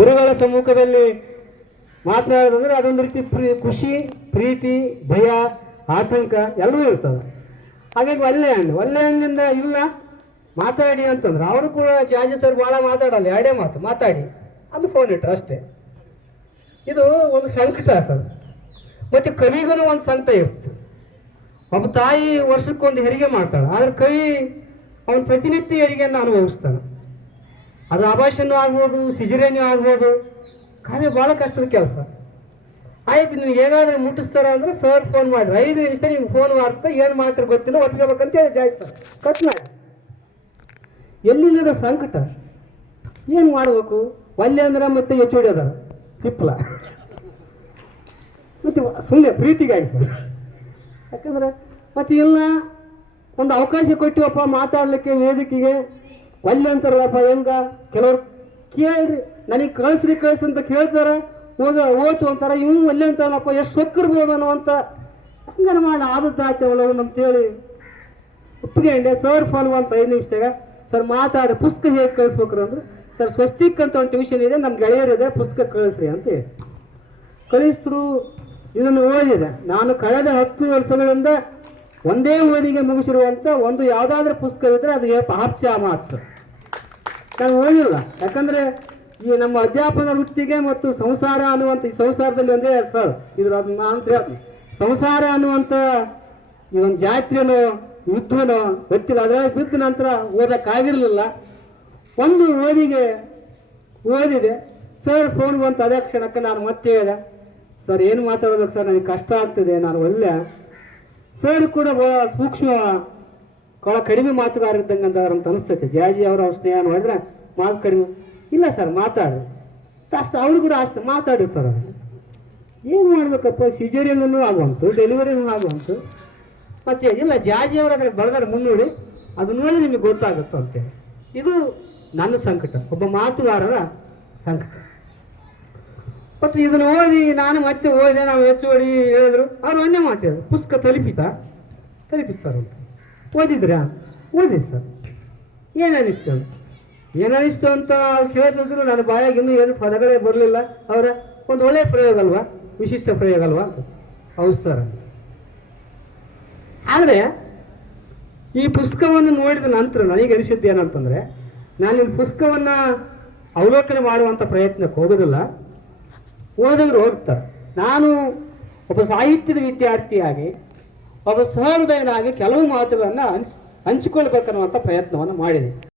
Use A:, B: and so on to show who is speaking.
A: ಗುರುಗಳ ಸಮ್ಮುಖದಲ್ಲಿ ಮಾತನಾಡೋದಂದ್ರೆ ಅದೊಂದು ರೀತಿ ಪ್ರೀ, ಖುಷಿ, ಪ್ರೀತಿ, ಭಯ, ಆತಂಕ ಎಲ್ಲವೂ ಇರ್ತದೆ. ಹಾಗಾಗಿ ಒಳ್ಳೆ ಹಣ್ಣು ಒಳ್ಳೆ ಹಣ್ಣಿಂದ ಇಲ್ಲ ಮಾತಾಡಿ ಅಂತಂದ್ರೆ ಅವರು ಕೂಡ ಜಾಜಿ ಸರ್ ಭಾಳ ಮಾತಾಡಲ್ಲ, ಎರಡೇ ಮಾತು, ಮಾತಾಡಿ. ಅದು ಫೋನ್ ಇಟ್ಟರು ಅಷ್ಟೇ. ಇದು ಒಂದು ಸಂಕಟ ಸರ್. ಮತ್ತು ಕವಿಗೂ ಒಂದು ಸಂಕಟ ಇರುತ್ತೆ ಒಬ್ಬ ತಾಯಿ ವರ್ಷಕ್ಕೊಂದು ಹೆರಿಗೆ ಮಾಡ್ತಾಳೆ, ಆದ್ರೆ ಕವಿ ಅವನ ಪ್ರತಿನಿತ್ಯ ಹೆರಿಗೆಯನ್ನು ಅನುಭವಿಸ್ತಾನೆ. ಅದು ಅಭಾಷಣೂ ಆಗ್ಬೋದು ಸಿಜಿರೇನೂ ಆಗ್ಬೋದು. ಕಾರ್ಯ ಭಾಳ ಕಷ್ಟದ ಕೆಲಸ. ಆಯ್ತು, ನಿನಗೆ ಏನಾದರೂ ಮುಟ್ಟಿಸ್ತಾರ ಅಂದ್ರೆ ಸರ್ ಫೋನ್ ಮಾಡಿ ಐದು ನಿಮಿಷ ನಿಮ್ಗೆ ಫೋನ್ ಮಾಡ್ತಾ ಏನು ಮಾಡ್ತಾರೆ ಗೊತ್ತಿಲ್ಲ ಒಪ್ಕೋಬೇಕಂತ ಹೇಳಿ ಜಾಯ್ ಸರ್ ಕಟ್ ಮಾಡಿ. ಎಲ್ಲಿಲ್ಲದ ಸಂಕಟ? ಏನು ಮಾಡಬೇಕು? ಒಲ್ಲೆ ಅಂದ್ರೆ ಮತ್ತೆ ಎಚ್ ಹೊಡಿ ತಿಪ್ಪಲ ಮತ್ತೆ ಸುಮ್ಮನೆ ಪ್ರೀತಿಗಾಗಿ ಸರ್ ಯಾಕಂದ್ರೆ ಮತ್ತೆ ಇಲ್ಲ ಒಂದು ಅವಕಾಶ ಕೊಟ್ಟಿವಪ್ಪ ಮಾತಾಡಲಿಕ್ಕೆ, ವೇದಿಕೆಗೆ ಒಲ್ಲೆ ಅಂತಾರಲ್ಲಪ್ಪ ಹೆಂಗ? ಕೆಲವ್ರು ಕೇಳ್ರಿ, ನನಗೆ ಕಳಿಸ್ರಿ ಕಳಿಸ್ ಅಂತ ಕೇಳ್ತಾರ. ಹೋಗ ಓತು ಅಂತಾರ ಇವ್ ಒಲ್ಲೆ ಅಂತಾರಲ್ಲಪ್ಪ ಎಷ್ಟು ಸೊಕ್ಕಿರ್ಬೋದು ಅನ್ನುವಂಥ ಹಂಗನ ಮಾಡಿ ಆದದ್ದಾಯ್ತವಲ್ಲ ಅಂತೇಳಿ. ಒಪ್ಪಿಗೆ ಸರ್ ಫೋನ್ ಅಂತ ಐದು ನಿಮಿಷದಾಗ. ಸರ್ ಮಾತಾಡಿ ಪುಸ್ತಕ ಹೇಗೆ ಕಳಿಸ್ಬೇಕ್ರಿ ಅಂದ್ರೆ. ಸರ್ ಸ್ವಸ್ತಿಕ್ ಅಂತ ಒಂದು ಟ್ಯೂಷನ್ ಇದೆ ನಮ್ಮ ಗೆಳೆಯರಿದೆ ಪುಸ್ತಕ ಕಳಿಸ್ರಿ ಅಂತ ಕಳಿಸ್ರು ಇದನ್ನು ಓದಿದೆ. ನಾನು ಕಳೆದ ಹತ್ತು ವರ್ಷಗಳಿಂದ ಒಂದೇ ಓದಿಗೆ ಮುಗಿಸಿರುವಂಥ ಒಂದು ಯಾವುದಾದ್ರೂ ಪುಸ್ತಕವಿದ್ರೆ ಅದಕ್ಕೆ ಪಾರ್ಚ ಮಾತು ನಾನು ಓದಿಲ್ಲ ಯಾಕಂದರೆ ಈ ನಮ್ಮ ಅಧ್ಯಾಪನ ವೃತ್ತಿಗೆ ಮತ್ತು ಸಂಸಾರ ಅನ್ನುವಂಥ ಈ ಸಂಸಾರದಲ್ಲಿ ಒಂದೇ ಸರ್, ಇದ್ರ ಅದು ಅಂತ ಹೇಳ್ತೀನಿ ಸಂಸಾರ ಅನ್ನುವಂಥ ಈ ಒಂದು ಜಾತ್ರೆನೋ, ಯುದ್ಧನೋ ಗೊತ್ತಿಲ್ಲ. ಅದರಲ್ಲಿ ಬಿದ್ದ ನಂತರ ಓದೋಕ್ಕಾಗಿರಲಿಲ್ಲ. ಒಂದು ಓದಿಗೆ ಓದಿದೆ. ಸರ್ ಫೋನ್ ಬಂತು. ಅದೇ ಕ್ಷಣಕ್ಕೆ ನಾನು ಮತ್ತೆ ಹೇಳಿದೆ, ಸರ್, ಏನು ಮಾತಾಡೋದಕ್ಕೆ ಸರ್? ನನಗೆ ಕಷ್ಟ ಆಗ್ತದೆ. ನಾನು ಒಳ್ಳೆ ಸರ್ ಕೂಡ ಸೂಕ್ಷ್ಮ, ಬಹಳ ಕಡಿಮೆ ಮಾತುಗಾರಿದ್ದಂಗೆ ಅಂತ ಅನಿಸ್ತೈತೆ. ಜಾಜಿ ಅವರ ಅವ್ರ ಸ್ನೇಹ ನೋಡಿದ್ರೆ ಮಾತು ಕಡಿಮೆ. ಇಲ್ಲ ಸರ್ ಮಾತಾಡು ಅಷ್ಟು ಅವರು ಕೂಡ ಅಷ್ಟು ಮಾತಾಡಿ ಸರ್ ಏನು ಮಾಡಬೇಕಪ್ಪ, ಸಿಜೇರಿಯನ್ನೂ ಆಗುವಂತು, ಡೆಲಿವರಿನೂ ಆಗುವಂತು. ಮತ್ತೆ ಇಲ್ಲ ಜಾಜಿ ಅವರು ಅದ್ರ ಬಳದಾರೆ ಮುನ್ನೋಡಿ ಅದು ನೋಡಿ ನಿಮಗೆ ಗೊತ್ತಾಗುತ್ತೆ ಅಂತೇಳಿ ಇದು ನನ್ನ ಸಂಕಟ. ಒಬ್ಬ ಮಾತುಗಾರರ ಸಂಕಟ. ಬಟ್ ಇದನ್ನು ಓದಿ ನಾನು ಮತ್ತೆ ಓದಿದೆ, ನಾವು ಹೆಚ್ಚು ಓಡಿ ಹೇಳಿದ್ರು. ಅವ್ರು ಒಂದೇ ಮಾತು ಪುಸ್ತಕ ತಲುಪಿತಾ? ತಲುಪಿ ಸರ್ ಅಂತ ಓದಿದ್ರಾ? ಓದಿ ಸರ್. ಏನಿಸ್ತು ಅಂತ ಏನು ಅನಿಸ್ತು ಅಂತ ಅವ್ರು ಕೇಳ್ತಿದ್ರು. ನಾನು ಬಾಯಾಗ ಇನ್ನೂ ಏನು ಪದಗಳೇ ಬರಲಿಲ್ಲ. ಅವರ ಒಂದು ಒಳ್ಳೆಯ ಪ್ರಯೋಗ ಅಲ್ವಾ? ವಿಶಿಷ್ಟ ಪ್ರಯೋಗ ಅಲ್ವಾ ಅಂತ. ಹೌದು ಸರ್ ಅಂತ ಆದರೆ ಈ ಪುಸ್ತಕವನ್ನು ನೋಡಿದ ನಂತರ ನನಗೆ ಅನಿಸಿದ್ದು ಏನಂತಂದರೆ ನಾನು ಈ ಪುಸ್ತಕವನ್ನು ಅವಲೋಕನ ಮಾಡುವಂಥ ಪ್ರಯತ್ನಕ್ಕೆ ಹೋಗೋದಿಲ್ಲ. ಓದಿದ್ರು ಹೋಗ್ತಾರೆ ನಾನು ಒಬ್ಬ ಸಾಹಿತ್ಯದ ವಿದ್ಯಾರ್ಥಿಯಾಗಿ ಒಬ್ಬ ಸಹೃದಯನಾಗಿ ಕೆಲವು ಮಾತುಗಳನ್ನು ಹಂಚ್ ಹಂಚಿಕೊಳ್ಬೇಕನ್ನುವಂಥ ಪ್ರಯತ್ನವನ್ನು ಮಾಡಿದೆ.